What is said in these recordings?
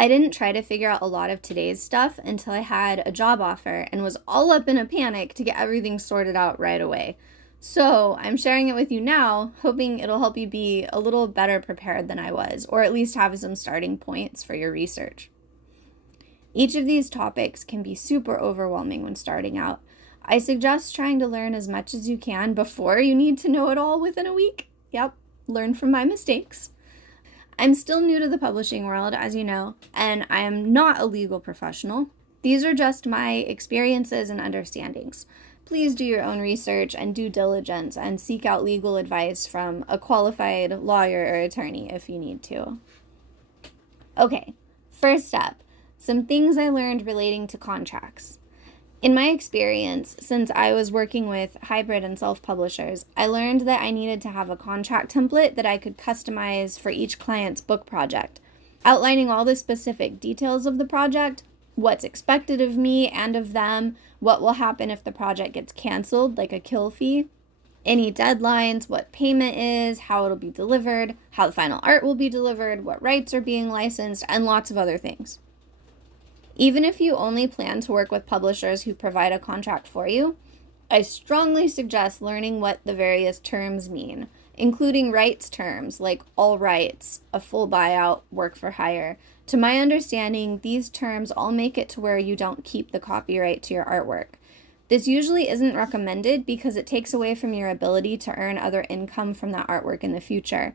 I didn't try to figure out a lot of today's stuff until I had a job offer and was all up in a panic to get everything sorted out right away. So I'm sharing it with you now, hoping it'll help you be a little better prepared than I was, or at least have some starting points for your research. Each of these topics can be super overwhelming when starting out. I suggest trying to learn as much as you can before you need to know it all within a week. Yep, learn from my mistakes. I'm still new to the publishing world, as you know, and I am not a legal professional. These are just my experiences and understandings. Please do your own research and due diligence and seek out legal advice from a qualified lawyer or attorney if you need to. Okay, first up, some things I learned relating to contracts. In my experience, since I was working with hybrid and self-publishers, I learned that I needed to have a contract template that I could customize for each client's book project, outlining all the specific details of the project, what's expected of me and of them, what will happen if the project gets canceled, like a kill fee, any deadlines, what payment is, how it'll be delivered, how the final art will be delivered, what rights are being licensed, and lots of other things. Even if you only plan to work with publishers who provide a contract for you, I strongly suggest learning what the various terms mean, including rights terms like all rights, a full buyout, work for hire. To my understanding, these terms all make it to where you don't keep the copyright to your artwork. This usually isn't recommended because it takes away from your ability to earn other income from that artwork in the future.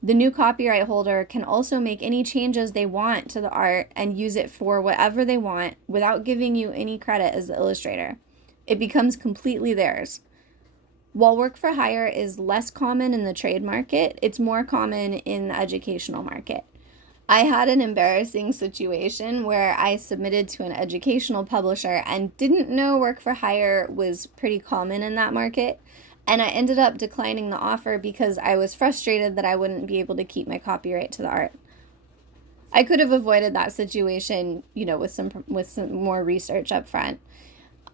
The new copyright holder can also make any changes they want to the art and use it for whatever they want without giving you any credit as the illustrator. It becomes completely theirs. While work for hire is less common in the trade market, it's more common in the educational market. I had an embarrassing situation where I submitted to an educational publisher and didn't know work for hire was pretty common in that market. And I ended up declining the offer because I was frustrated that I wouldn't be able to keep my copyright to the art. I could have avoided that situation, with some more research up front.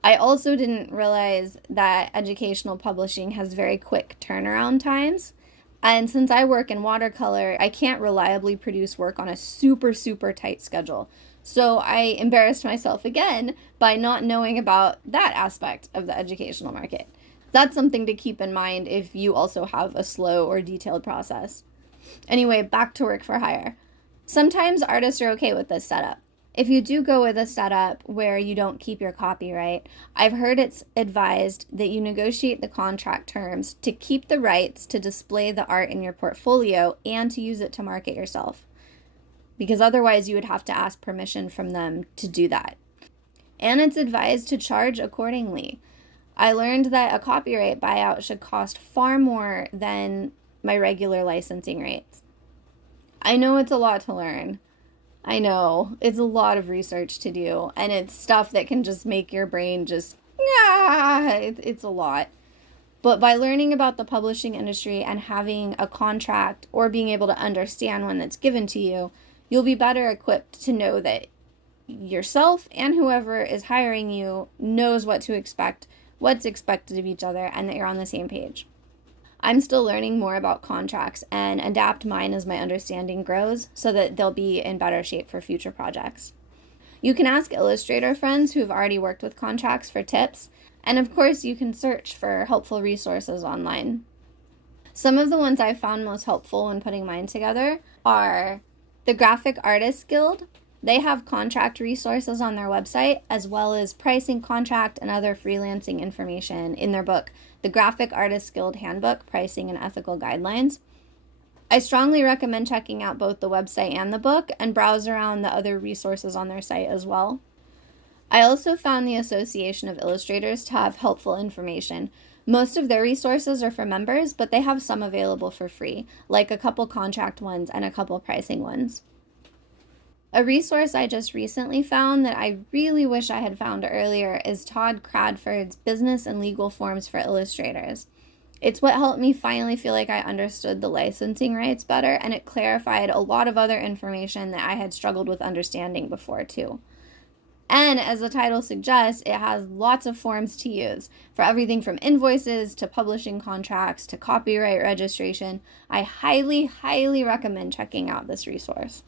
I also didn't realize that educational publishing has very quick turnaround times. And since I work in watercolor, I can't reliably produce work on a super, super tight schedule. So I embarrassed myself again by not knowing about that aspect of the educational market. That's something to keep in mind if you also have a slow or detailed process. Anyway, back to work for hire. Sometimes artists are okay with this setup. If you do go with a setup where you don't keep your copyright, I've heard it's advised that you negotiate the contract terms to keep the rights to display the art in your portfolio and to use it to market yourself. Because otherwise you would have to ask permission from them to do that. And it's advised to charge accordingly. I learned that a copyright buyout should cost far more than my regular licensing rates. I know it's a lot to learn. I know it's a lot of research to do, and it's stuff that can just make your brain it's a lot. But by learning about the publishing industry and having a contract or being able to understand when it's given to you, you'll be better equipped to know that yourself and whoever is hiring you knows what to expect, what's expected of each other, and that you're on the same page. I'm still learning more about contracts and adapt mine as my understanding grows so that they'll be in better shape for future projects. You can ask Illustrator friends who've already worked with contracts for tips, and of course you can search for helpful resources online. Some of the ones I've found most helpful when putting mine together are the Graphic Artists Guild. They have contract resources on their website, as well as pricing, contract, and other freelancing information in their book, The Graphic Artists Guild Handbook, Pricing and Ethical Guidelines. I strongly recommend checking out both the website and the book, and browse around the other resources on their site as well. I also found the Association of Illustrators to have helpful information. Most of their resources are for members, but they have some available for free, like a couple contract ones and a couple pricing ones. A resource I just recently found that I really wish I had found earlier is Todd Cradford's Business and Legal Forms for Illustrators. It's what helped me finally feel like I understood the licensing rights better, and it clarified a lot of other information that I had struggled with understanding before too. And as the title suggests, it has lots of forms to use for everything from invoices to publishing contracts to copyright registration. I highly, highly recommend checking out this resource.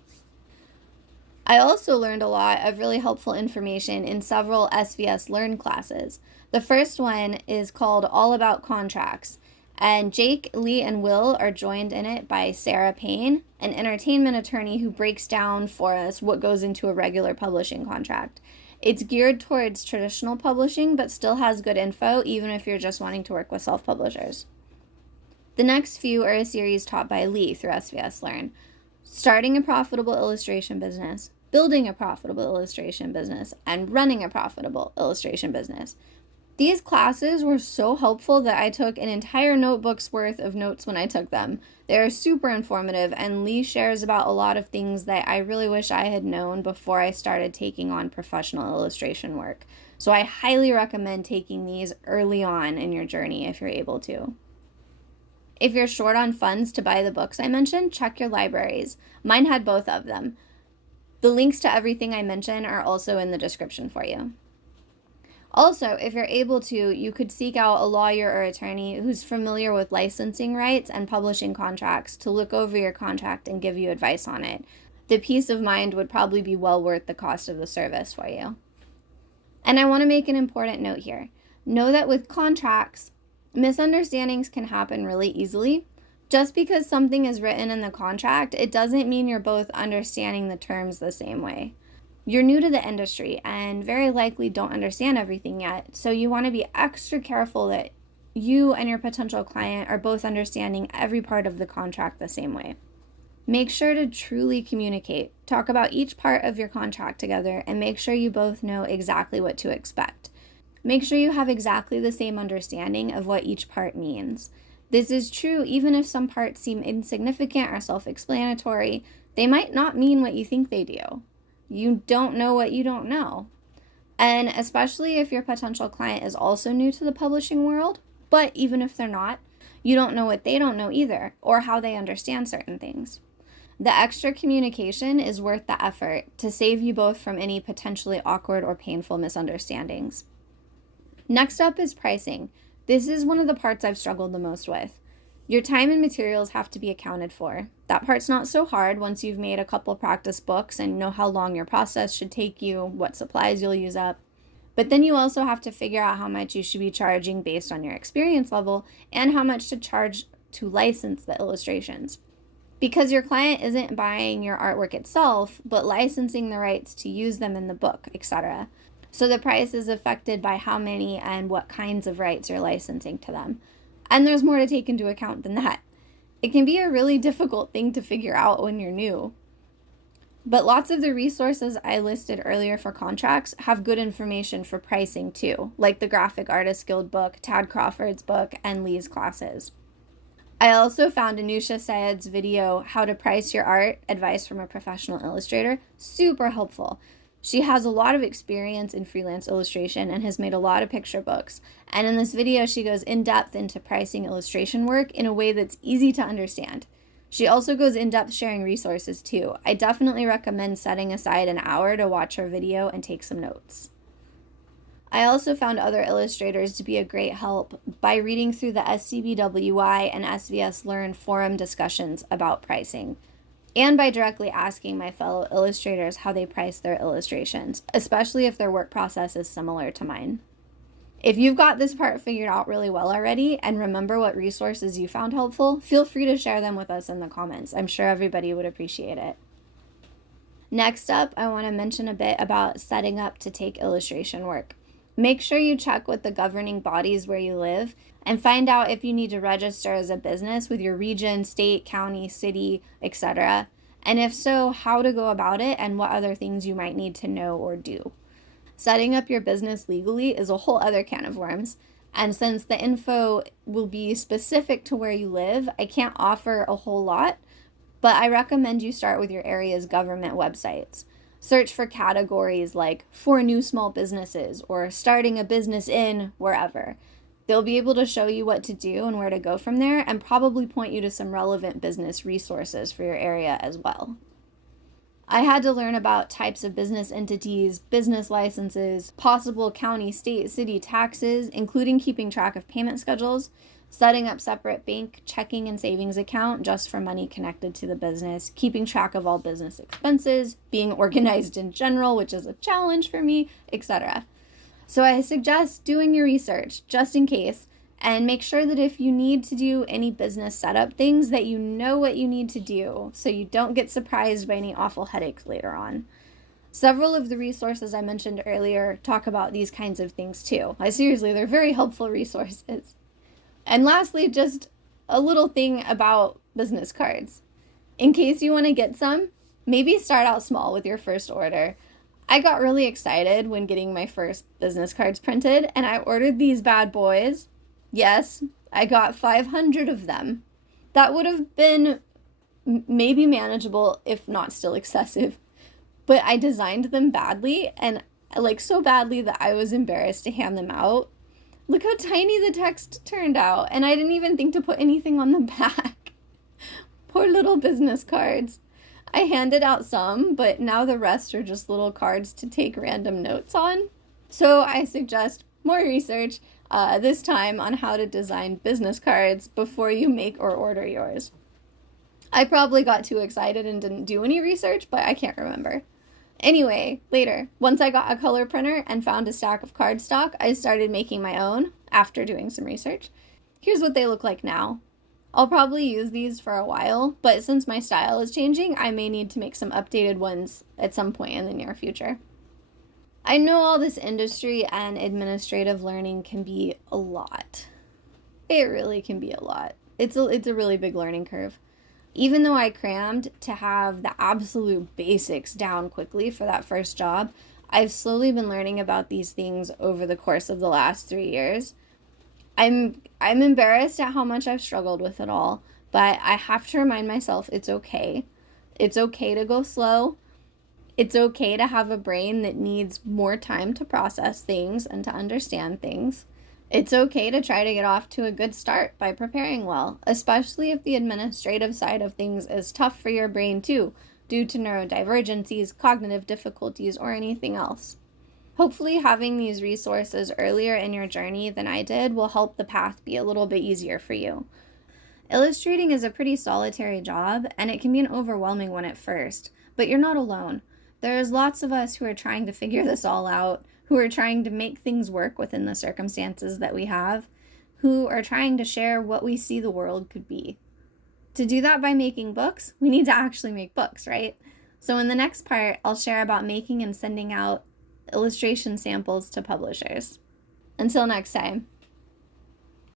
I also learned a lot of really helpful information in several SVS Learn classes. The first one is called All About Contracts, and Jake, Lee, and Will are joined in it by Sarah Payne, an entertainment attorney who breaks down for us what goes into a regular publishing contract. It's geared towards traditional publishing, but still has good info, even if you're just wanting to work with self-publishers. The next few are a series taught by Lee through SVS Learn. Starting a profitable illustration business, building a profitable illustration business, and running a profitable illustration business. These classes were so helpful that I took an entire notebook's worth of notes when I took them. They're super informative, and Lee shares about a lot of things that I really wish I had known before I started taking on professional illustration work. So I highly recommend taking these early on in your journey if you're able to. If you're short on funds to buy the books I mentioned, check your libraries. Mine had both of them. The links to everything I mentioned are also in the description for you. Also, if you're able to, you could seek out a lawyer or attorney who's familiar with licensing rights and publishing contracts to look over your contract and give you advice on it. The peace of mind would probably be well worth the cost of the service for you. And I want to make an important note here. Know that with contracts, misunderstandings can happen really easily. Just because something is written in the contract, it doesn't mean you're both understanding the terms the same way. You're new to the industry and very likely don't understand everything yet, so you want to be extra careful that you and your potential client are both understanding every part of the contract the same way. Make sure to truly communicate. Talk about each part of your contract together and make sure you both know exactly what to expect. Make sure you have exactly the same understanding of what each part means. This is true even if some parts seem insignificant or self-explanatory. They might not mean what you think they do. You don't know what you don't know. And especially if your potential client is also new to the publishing world, but even if they're not, you don't know what they don't know either, or how they understand certain things. The extra communication is worth the effort to save you both from any potentially awkward or painful misunderstandings. Next up is pricing. This is one of the parts I've struggled the most with. Your time and materials have to be accounted for. That part's not so hard once you've made a couple practice books and know how long your process should take you, what supplies you'll use up. But then you also have to figure out how much you should be charging based on your experience level and how much to charge to license the illustrations. Because your client isn't buying your artwork itself, but licensing the rights to use them in the book, etc. So the price is affected by how many and what kinds of rights you're licensing to them. And there's more to take into account than that. It can be a really difficult thing to figure out when you're new. But lots of the resources I listed earlier for contracts have good information for pricing too, like the Graphic Artists Guild book, Tad Crawford's book, and Lee's classes. I also found Anusha Syed's video, How to Price Your Art, Advice from a Professional Illustrator, super helpful. She has a lot of experience in freelance illustration and has made a lot of picture books. And in this video, she goes in depth into pricing illustration work in a way that's easy to understand. She also goes in depth sharing resources too. I definitely recommend setting aside an hour to watch her video and take some notes. I also found other illustrators to be a great help by reading through the SCBWI and SVS Learn forum discussions about pricing, and by directly asking my fellow illustrators how they price their illustrations, especially if their work process is similar to mine. If you've got this part figured out really well already and remember what resources you found helpful, feel free to share them with us in the comments. I'm sure everybody would appreciate it. Next up, I want to mention a bit about setting up to take illustration work. Make sure you check with the governing bodies where you live and find out if you need to register as a business with your region, state, county, city, etc. And if so, how to go about it and what other things you might need to know or do. Setting up your business legally is a whole other can of worms. And since the info will be specific to where you live, I can't offer a whole lot, but I recommend you start with your area's government websites. Search for categories like for new small businesses or starting a business in wherever. They'll be able to show you what to do and where to go from there and probably point you to some relevant business resources for your area as well. I had to learn about types of business entities, business licenses, possible county, state, city taxes, including keeping track of payment schedules. setting up separate bank checking and savings account just for money connected to the business, keeping track of all business expenses, being organized in general, which is a challenge for me, etc. So I suggest doing your research just in case, and make sure that if you need to do any business setup things, that you know what you need to do so you don't get surprised by any awful headaches later on. Several of the resources I mentioned earlier talk about these kinds of things too. Seriously, they're very helpful resources. And lastly, just a little thing about business cards. In case you want to get some, maybe start out small with your first order. I got really excited when getting my first business cards printed, and I ordered these bad boys. Yes, I got 500 of them. That would have been maybe manageable, if not still excessive. But I designed them badly, and like so badly that I was embarrassed to hand them out. Look how tiny the text turned out, and I didn't even think to put anything on the back. Poor little business cards. I handed out some, but now the rest are just little cards to take random notes on. So I suggest more research, this time on how to design business cards before you make or order yours. I probably got too excited and didn't do any research, but I can't remember. Anyway, later, once I got a color printer and found a stack of cardstock, I started making my own after doing some research. Here's what they look like now. I'll probably use these for a while, but since my style is changing, I may need to make some updated ones at some point in the near future. I know all this industry and administrative learning can be a lot. It really can be a lot. It's a really big learning curve. Even though I crammed to have the absolute basics down quickly for that first job, I've slowly been learning about these things over the course of the last 3 years. I'm embarrassed at how much I've struggled with it all, but I have to remind myself it's okay. It's okay to go slow. It's okay to have a brain that needs more time to process things and to understand things. It's okay to try to get off to a good start by preparing well, especially if the administrative side of things is tough for your brain too, due to neurodivergencies, cognitive difficulties, or anything else. Hopefully having these resources earlier in your journey than I did will help the path be a little bit easier for you. Illustrating is a pretty solitary job, and it can be an overwhelming one at first, but you're not alone. There's lots of us who are trying to figure this all out, who are trying to make things work within the circumstances that we have, who are trying to share what we see the world could be. To do that by making books, we need to actually make books, right? So in the next part, I'll share about making and sending out illustration samples to publishers. Until next time.